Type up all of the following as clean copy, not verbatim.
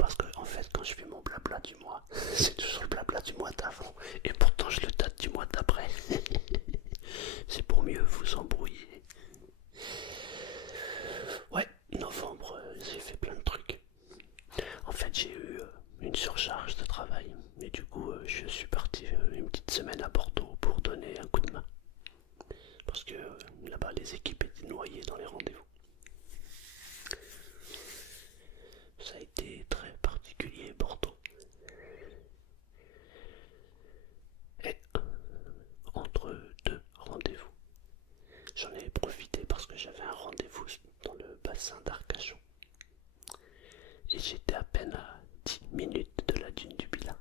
parce que en fait quand je fais mon blabla du mois, c'est toujours le blabla du mois d'avant et pourtant je le date du mois d'après. C'est pour mieux vous embrouiller. Ouais, novembre, j'ai fait plein de trucs. En fait j'ai eu une surcharge de travail et du coup je suis parti une petite semaine à Bordeaux pour donner un coup de main. Parce que là-bas les équipes étaient noyées dans les rendez-vous. Ça a été très particulier Bordeaux. Et entre deux rendez-vous, j'en ai profité parce que j'avais un rendez-vous dans le bassin d'Arcachon. Et j'étais à peine à 10 minutes de la dune du Pilat.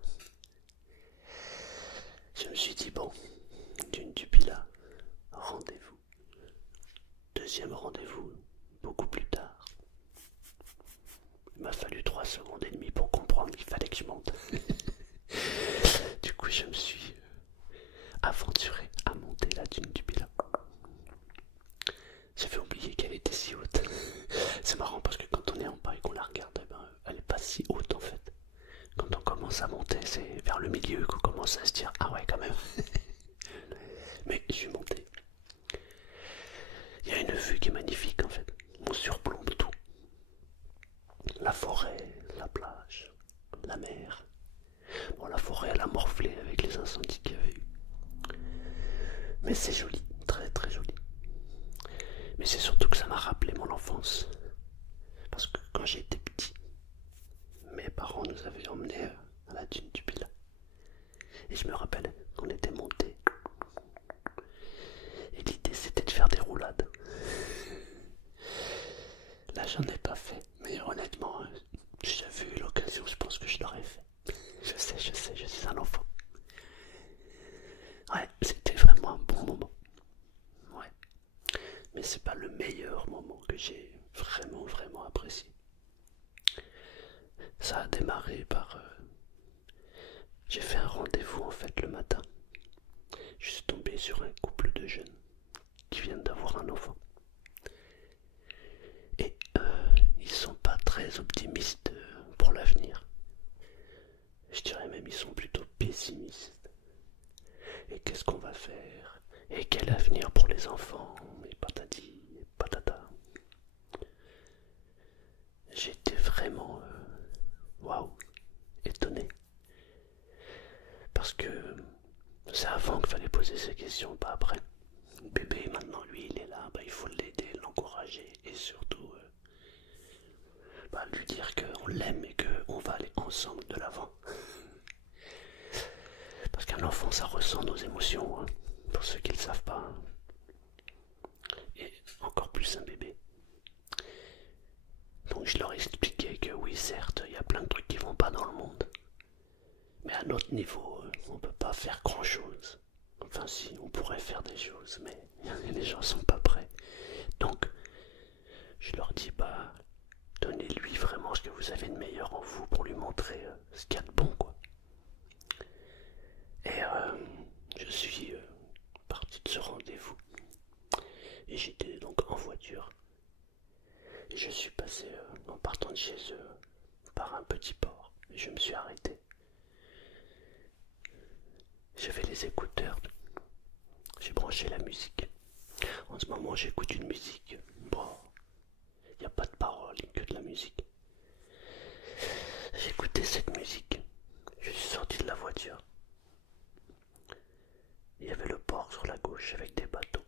Je me suis dit bon, dune du Pilat, rendez-vous. Deuxième rendez-vous, beaucoup plus tard. Il m'a fallu 3 secondes et demie pour comprendre qu'il fallait que je monte. Du coup, je me suis aventuré à monter la dune du Pilat. J'avais oublié qu'elle était si haute. C'est marrant parce que quand on est en bas et qu'on la regarde, eh ben, elle est pas si haute en fait. Quand on commence à monter, c'est vers le milieu qu'on commence à se dire ah ouais quand même. Mais je suis monté. Il y a une vue qui est magnifique en fait. On surplombe tout. La forêt, la plage, la mer. Bon, la forêt elle a morflé avec les incendies qu'il y avait eu. Mais c'est joli, très très joli. Mais c'est surtout que ça m'a rappelé mon enfance. Parce que quand j'étais petit, mes parents nous avaient emmenés à la dune du Pilat. Et je me rappelle qu'on était montés. Et l'idée c'était de faire des roulades. Là j'en ai pas fait. Mais honnêtement, si j'avais eu l'occasion, je pense que je l'aurais fait. Je sais, je suis un enfant. Ouais, c'était vraiment un bon moment. Ouais. Mais c'est pas le meilleur moment que j'ai vraiment apprécié. Ça a démarré par... j'ai fait un rendez-vous en fait le matin. Je suis tombé sur un couple de jeunes qui viennent d'avoir un enfant. Et ils sont pas très optimistes pour l'avenir. Je dirais même ils sont plutôt pessimistes. Et qu'est-ce qu'on va faire? Et quel avenir pour les enfants? Et patati, et patata. J'étais vraiment waouh, étonné. Parce que c'est avant qu'il fallait poser ces questions, pas après. Le bébé, maintenant, lui, il est là, bah, il faut l'aider, l'encourager et surtout bah, lui dire qu'on l'aime et qu'on va aller ensemble de l'avant. Parce qu'un enfant, ça ressent nos émotions, hein, pour ceux qui ne le savent pas. Hein. Et encore plus un bébé. Donc je leur ai expliqué que oui, certes, il y a plein de trucs qui vont pas dans le monde. Mais à notre niveau, on peut pas faire grand chose. Enfin si, on pourrait faire des choses, mais les gens sont pas prêts. Donc, je leur dis, bah, donnez-lui vraiment ce que vous avez de meilleur en vous pour lui montrer ce qu'il y a de bon, quoi. Et je suis parti de ce rendez-vous. Et j'étais donc en voiture. Et je suis passé, en partant de chez eux, par un petit port. Et je me suis arrêté. J'avais les écouteurs. J'ai branché la musique. En ce moment, j'écoute une musique. Bon, il n'y a pas de paroles, que de la musique. J'écoutais cette musique. Je suis sorti de la voiture. Il y avait le port sur la gauche avec des bateaux.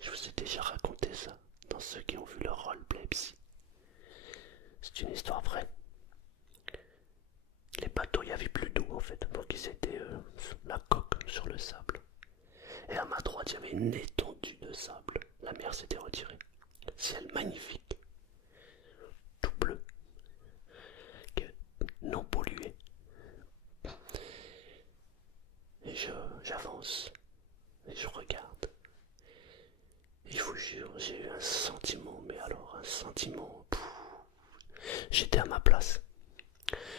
Je vous ai déjà raconté ça dans ceux qui ont vu le roleplay psy. C'est une histoire vraie. Les bateaux, il n'y avait plus d'eau en fait, donc ils étaient la coque sur le sable. Et à ma droite, il y avait une étendue de sable. La mer s'était retirée. Ciel magnifique, tout bleu, non pollué. Et j'avance, et je regarde. Et je vous jure, j'ai eu un sentiment, mais alors un sentiment... J'étais à ma place.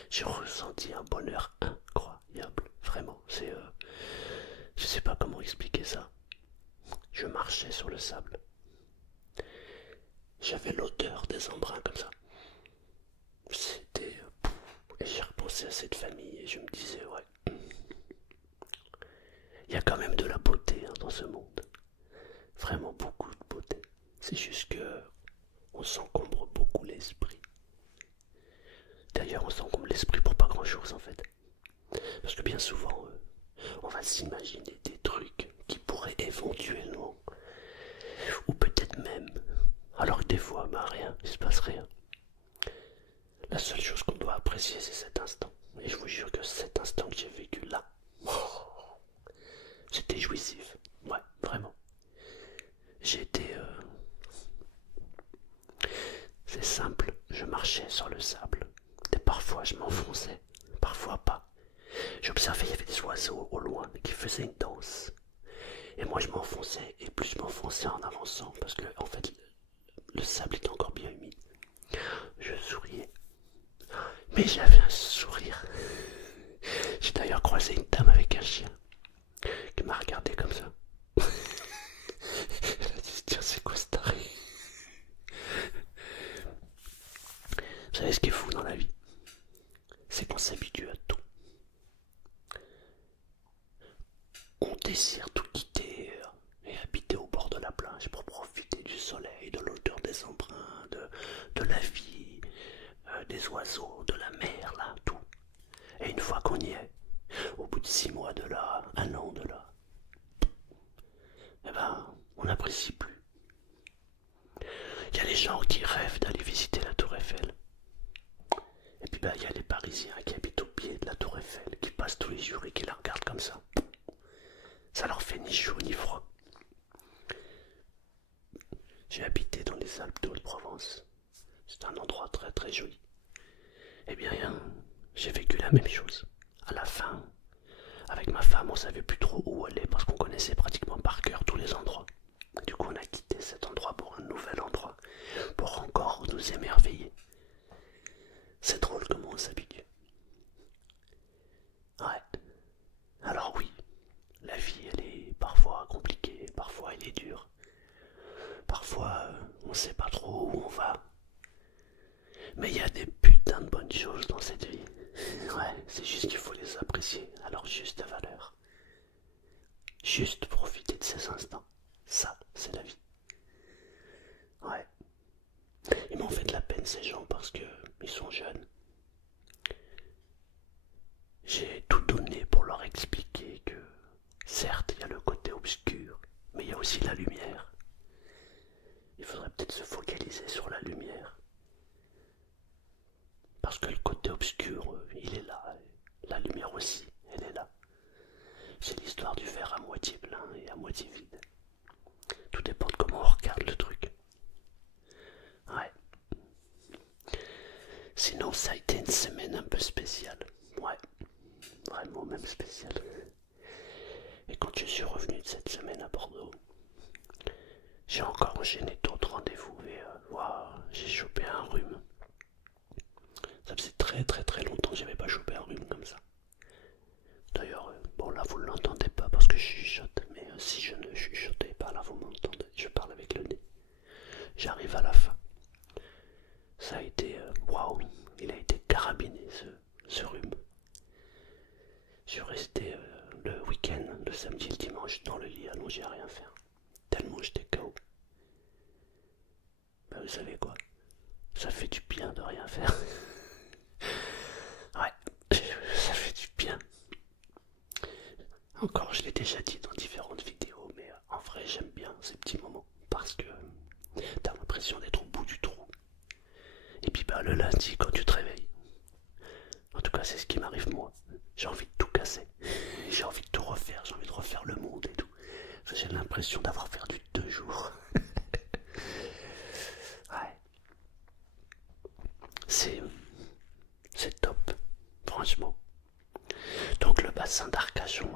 J'ai ressenti un bonheur incroyable, vraiment. Je sais pas comment expliquer ça. Je marchais sur le sable. J'avais l'odeur des embruns comme ça. C'était à cette famille et je me disais, ouais, il y a quand même de la beauté hein, dans ce monde. Vraiment beaucoup de beauté. C'est juste que on s'encombre beaucoup l'esprit. D'ailleurs, on s'encombre l'esprit pour pas grand-chose en fait. Parce que bien souvent, on va s'imaginer des trucs qui pourraient éventuellement, ou peut-être même, alors que des fois, bah rien, il se passe rien. La seule chose qu'on doit apprécier, c'est cet instant. Et je vous jure que cet instant que j'ai vécu là, c'était jouissif. Ouais, vraiment. J'ai été... C'est simple, je marchais sur le sable. Et parfois je m'enfonçais, parfois pas. J'observais, il y avait des oiseaux au loin qui faisaient une danse. Et moi je m'enfonçais, et plus je m'enfonçais en avançant, parce que en fait le sable était encore bien humide. Je souriais. Mais j'avais un sourire. J'ai d'ailleurs croisé une dame avec un chien qui m'a regardé comme ça. Elle a dit, tiens, c'est quoi ce taré? Vous savez ce qui est fou dans la vie? C'est qu'on s'habitue à tout. On désire tout quitter et habiter au bord de la plage pour profiter du soleil, de l'odeur des embruns, de la vie, des oiseaux, de la mer, là, tout. Et une fois qu'on y est, au bout de 6 mois de là, 1 an de là, eh ben, on n'apprécie plus. Il y a les gens qui rêvent d'aller visiter la Tour Eiffel. Et puis il y a les Parisiens qui habitent au pied de la Tour Eiffel, qui passent tous les jours et qui la regardent comme ça. Ça leur fait ni chaud ni froid. J'ai habité dans les Alpes de Haute-Provence. C'est un endroit très très joli. Eh bien, j'ai vécu la même chose. À la fin, avec ma femme, on savait plus trop où aller parce qu'on connaissait pratiquement par cœur tous les endroits. Du coup, on a quitté cet endroit pour un nouvel endroit, pour encore nous émerveiller. C'est drôle comment on s'habitue. Ouais. Alors oui, la vie, elle est parfois compliquée, parfois elle est dure. Parfois, on sait pas trop où on va. Mais il y a des putains de bonnes choses dans cette vie. Ouais, c'est juste qu'il faut les apprécier à leur juste valeur. Juste profiter de ces instants. Ça, c'est la vie. Ouais. Ils m'ont fait de la peine ces gens parce que ils sont jeunes. J'ai tout donné pour leur expliquer que, certes, il y a le côté obscur, mais il y a aussi la lumière. Il faudrait peut-être se focaliser sur la lumière. Parce que le côté obscur, il est là. La lumière aussi, elle est là. C'est l'histoire du verre à moitié plein et à moitié vide. Tout dépend de comment on regarde le truc. Ouais. Sinon, ça a été une semaine un peu spéciale. Ouais. Vraiment même spéciale. Et quand je suis revenu de cette semaine à Bordeaux, j'ai encore enchaîné d'autres rendez-vous et j'ai chopé un rhume. Ça faisait très très très longtemps que j'avais pas chopé un rhume comme ça. D'ailleurs, bon là vous ne l'entendez pas parce que je chuchote, mais si je ne chuchotais pas, là vous m'entendez, je parle avec le nez. J'arrive à la fin. Ça a été, waouh, il a été carabiné ce rhume. Je suis resté le week-end, le samedi et le dimanche dans le lit allongé à rien faire. Tellement j'étais KO. Ben, vous savez quoi? Ça fait du bien de rien faire. Ouais, ça fait du bien. Encore, je l'ai déjà dit dans différentes vidéos, mais en vrai, j'aime bien ces petits moments parce que t'as l'impression d'être au bout du trou. Et puis, le lundi, quand tu te réveilles, en tout cas, c'est ce qui m'arrive moi. J'ai envie de tout casser. J'ai envie de tout refaire. J'ai envie de refaire le monde et tout. J'ai l'impression d'avoir perdu 2 jours. Ouais. C'est top. Franchement. Donc, le bassin d'Arcachon,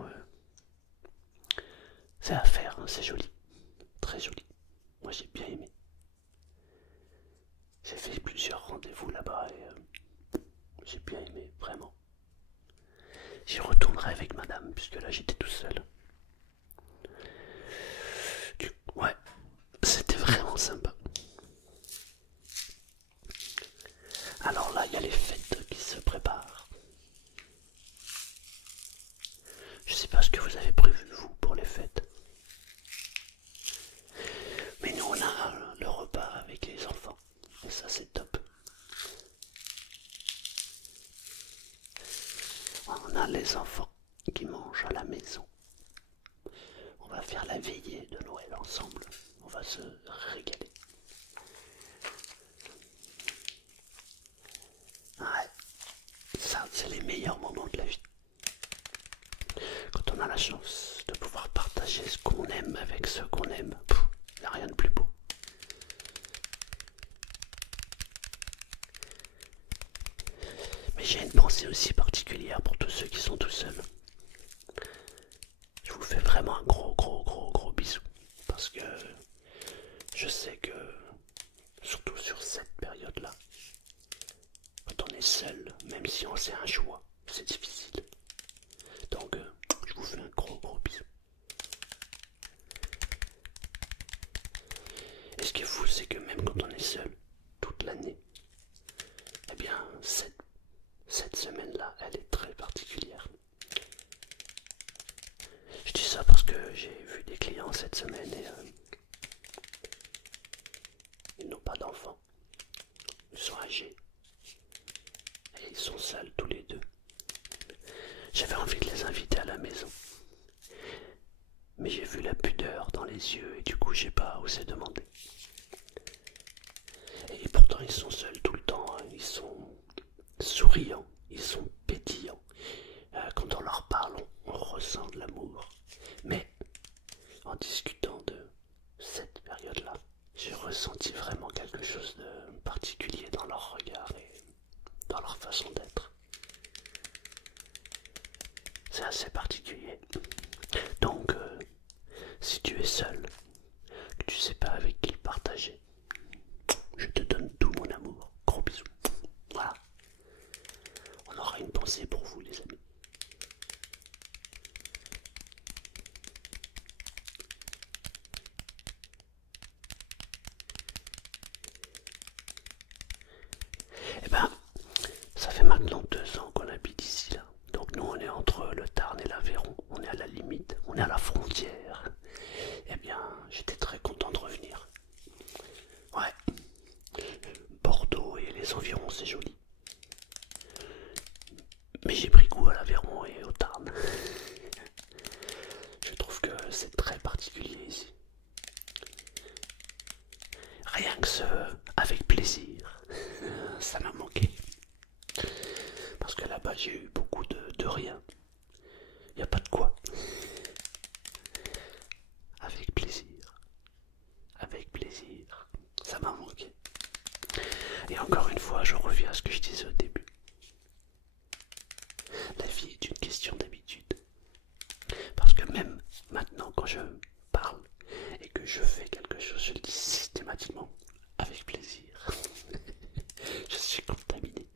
c'est à faire. Hein, c'est joli. Très joli. Moi, j'ai bien aimé. J'ai fait plusieurs rendez-vous là-bas et j'ai bien aimé, vraiment. J'y retournerai avec madame, puisque là j'étais tout seul. Ouais, c'était vraiment sympa. Alors là, il y a les fêtes qui se préparent. on a les enfants qui mangent à la maison. On va faire la veillée de Noël ensemble. On va se régaler. Ouais, ça c'est les meilleurs moments de la vie. Quand on a la chance de pouvoir partager ce qu'on aime avec ceux qu'on aime, il n'y a rien de plus beau. Mais j'ai une pensée aussi particulière pour tous ceux qui sont tout seuls. Je vous fais vraiment un gros bisou. Parce que je sais que, surtout sur cette période-là, quand on est seul, même si on sait un choix, c'est difficile. Donc, je vous fais un gros bisou. Et ce qui est fou, c'est que même quand on est seul, toute l'année, eh bien, cette semaine-là, elle est très particulière. Je dis ça parce que j'ai vu des clients cette semaine et ils n'ont pas d'enfants. Ils sont âgés. Et ils sont seuls tous les deux. J'avais envie de les inviter à la maison. Mais j'ai vu la pudeur dans les yeux et du coup j'ai pas osé demander. Et pourtant ils sont seuls tout le temps, hein. Ils sont souriants, ils sont pétillants. Quand on leur parle, on ressent de l'amour. Mais en discutant de cette période-là, j'ai ressenti vraiment quelque chose de particulier dans leur regard et dans leur façon d'être. C'est assez particulier. Donc, si tu es seul, que tu sais pas avec qui le partager, je te donne tout mon amour. Gros bisous. Voilà. On aura une pensée pour vous, les amis. Eh ben, ça fait maintenant 2 ans qu'on habite ici, là. Donc nous, on est entre le Tarn et l'Aveyron. On est à la limite, on est à la frontière. Eh bien, j'étais très content de revenir. Ouais. Bordeaux et les environs, c'est joli. Mais j'ai pris goût à l'Aveyron et au Tarn. Je trouve que c'est très particulier ici. Rien que ce avec plaisir, ça m'a manqué. Parce que là-bas j'ai eu beaucoup de rien. Il n'y a pas de quoi. Avec plaisir. Avec plaisir. Ça m'a manqué. Et encore une fois, je reviens à ce que je disais au début. La vie est une question d'habitude. Parce que même maintenant, quand je parle et que je fais quelque chose, je le dis systématiquement avec plaisir. Je suis contaminé.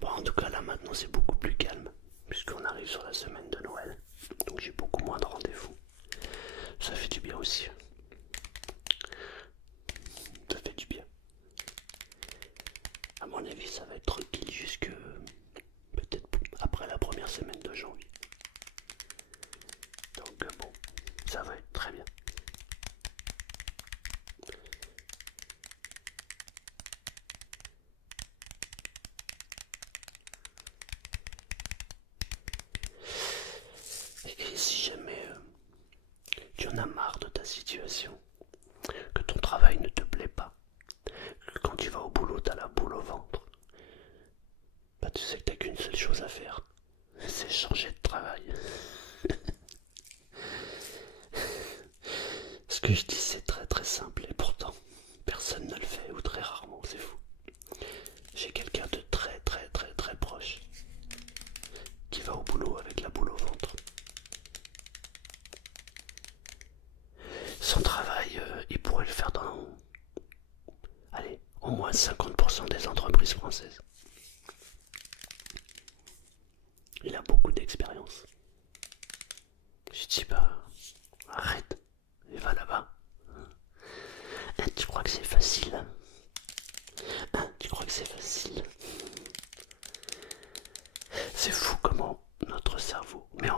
Bon, en tout cas, là maintenant, c'est beaucoup plus calme, puisqu'on arrive sur la semaine de Noël. Donc j'ai beaucoup moins de rendez-vous. Ça fait du bien aussi. Ça fait du bien. À mon avis, ça va être tranquille jusque peut-être après la première semaine de janvier. Donc bon, ça va être très bien. Et si jamais tu en as marre de ta situation, que ton travail ne te plaît pas, que quand tu vas au boulot t'as la boule au ventre, bah tu sais que t'as qu'une seule chose à faire, c'est changer de travail. Ce que je dis c'est très simple et pourtant personne ne le fait ou très rarement, c'est fou. J'ai quelqu'un de très proche qui va au boulot avec la boule au ventre. Son travail, il pourrait le faire dans, allez, au moins 50% des entreprises françaises. Il a beaucoup d'expérience. Je dis bah, arrête, et va là-bas. Hein, tu crois que c'est facile? Hein, tu crois que c'est facile? C'est fou comment notre cerveau, mais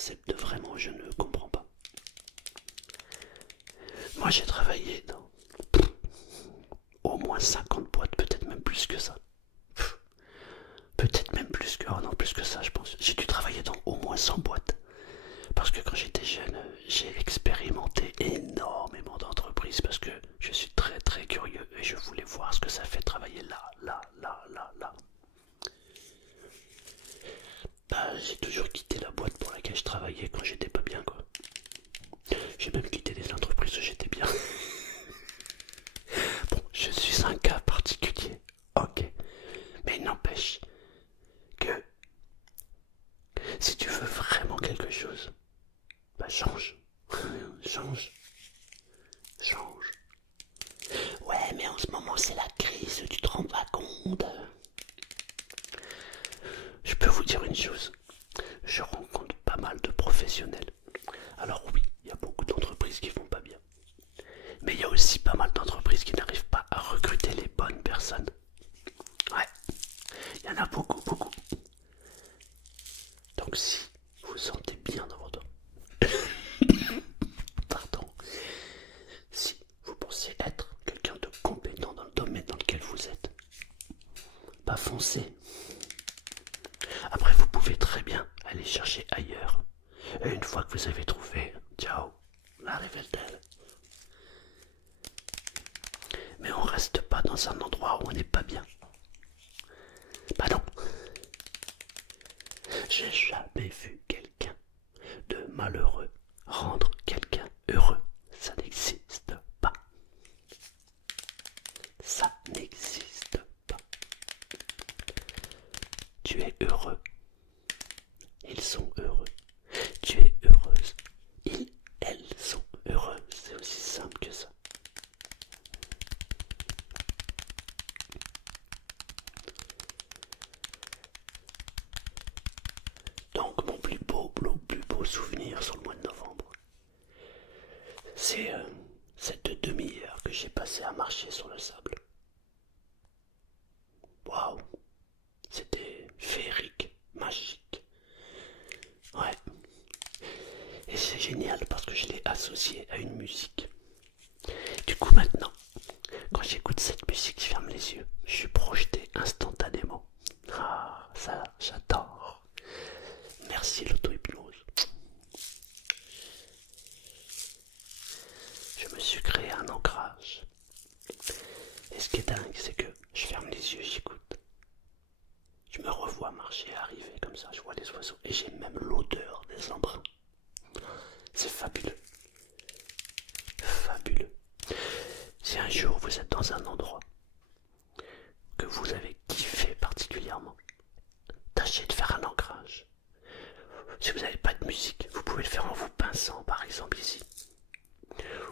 concept, vraiment, je ne comprends pas. Moi, j'ai travaillé dans au moins 50 boîtes, peut-être même plus que ça. Peut-être même plus que... Oh non, plus que ça, je pense. J'ai dû travailler dans au moins 100 boîtes. Parce que quand j'étais jeune, j'ai expérimenté énormément d'entreprises parce que je suis très très curieux et je voulais voir ce que ça fait travailler là, là, là, là, là. Bah, j'ai toujours quitté la boîte pour laquelle je travaillais quand j'étais pas bien, quoi. J'ai même quitté des entreprises où j'étais bien. Bon, je suis un cas particulier, ok. Mais il n'empêche que si tu veux vraiment quelque chose, bah change. Change. Change. Ouais, mais en ce moment c'est la crise, tu te rends pas compte. Je peux vous dire une chose, je rencontre pas mal de professionnels. Alors oui, il y a beaucoup d'entreprises qui vont pas bien. Mais il y a aussi pas mal d'entreprises qui n'arrivent pas à recruter les bonnes personnes. Ouais, il y en a beaucoup, beaucoup. Donc si vous vous sentez bien dans votre... Pardon. Si vous pensez être quelqu'un de compétent dans le domaine dans lequel vous êtes, bah foncez. Après, vous pouvez très bien aller chercher ailleurs. Et une fois que vous avez trouvé, ciao, la révèle-t-elle. Mais on reste pas dans un endroit où on n'est pas bien. Bah non. J'ai jamais vu quelqu'un de malheureux rendre quelqu'un heureux. Ça n'existe pas. Ça n'existe pas. Tu es heureux. Ils sont heureux. Tu es heureuse. Elles sont heureuses. C'est aussi simple que ça. Donc mon plus beau souvenir sur le mois de novembre, c'est cette demi-heure que j'ai passée à marcher sur le sable. Waouh, c'était féerique, magique. Ouais. Et c'est génial parce que je l'ai associé à une musique. Du coup maintenant, quand j'écoute cette musique, je ferme les yeux, je suis projeté instantanément. Ah, ça, j'adore. Merci l'auto-hypnose. Je me suis créé un ancrage. Et ce qui est dingue, c'est que je ferme les yeux, j'écoute. Je me revois marcher, arriver comme ça, je vois les oiseaux et j'ai même l'odeur des embruns. C'est fabuleux. Fabuleux. Si un jour vous êtes dans un endroit que vous avez kiffé particulièrement, tâchez de faire un ancrage. Si vous n'avez pas de musique, vous pouvez le faire en vous pinçant par exemple ici.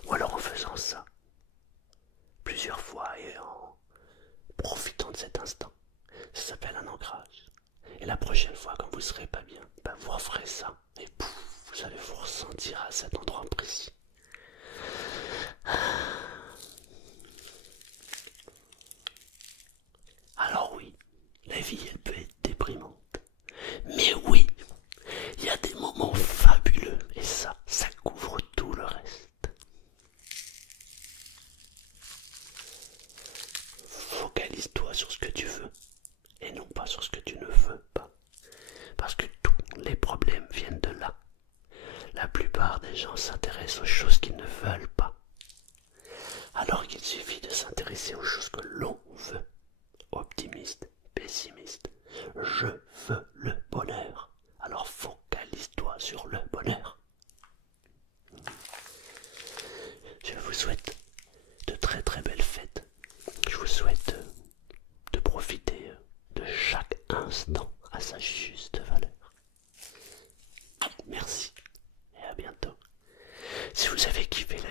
Ou alors en faisant ça plusieurs fois et en profitant de cet instant. Ça s'appelle un ancrage. Et la prochaine fois quand vous serez pas bien, bah vous referez ça et pouf, vous allez vous ressentir à cet endroit précis. Alors oui, la vie elle peut être déprimante. Mais oui, il y a des moments fabuleux et ça couvre tout le reste. Focalise-toi sur ce que tu veux et non pas sur ce que tu ne veux pas. Parce que tous les problèmes viennent de là. La plupart des gens s'intéressent aux choses qu'ils ne veulent pas. Alors qu'il suffit de s'intéresser aux choses que l'on veut. Optimiste, pessimiste, je veux le bonheur. Alors focalise-toi sur le bonheur. Je vous souhaite de très très belles fêtes. Je vous souhaite de profiter de chaque instant à sa juste valeur. Merci et à bientôt. Si vous avez kiffé la